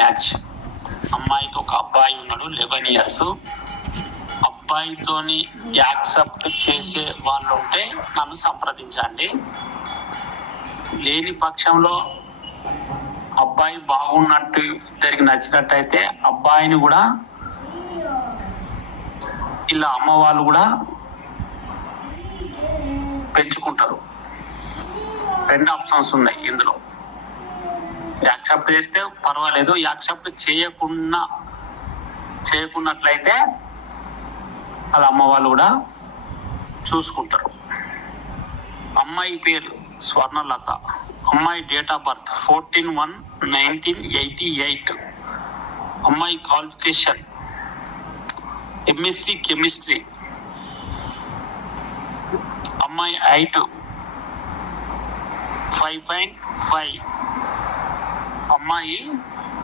Match. అమ్మాయికి ఒక అబ్బాయి ఉన్నాడు 11 years. అబ్బాయితోని యాక్సెప్ట్ చేసే వాళ్ళు ఉంటే నన్ను సంప్రదించండి. లేని పక్షంలో అబ్బాయి బాగున్నట్టు ఇద్దరికి నచ్చినట్టయితే అబ్బాయిని కూడా ఇలా అమ్మ వాళ్ళు కూడా పెంచుకుంటారు. 2 ఆప్షన్స్ ఉన్నాయి ఇందులో. యాక్సెప్ట్ చేస్తే పర్వాలేదు, యాక్సెప్ట్ చేయకున్నట్లయితే వాళ్ళ అమ్మ వాళ్ళు కూడా చూసుకుంటారు. అమ్మాయి పేరు స్వర్ణలత. అమ్మాయి డేట్ ఆఫ్ బర్త్ 14/1/1988. అమ్మాయి క్వాలిఫికేషన్ MSc కెమిస్ట్రీ. అమ్మాయి హైట్ 5.5. అమ్మాయి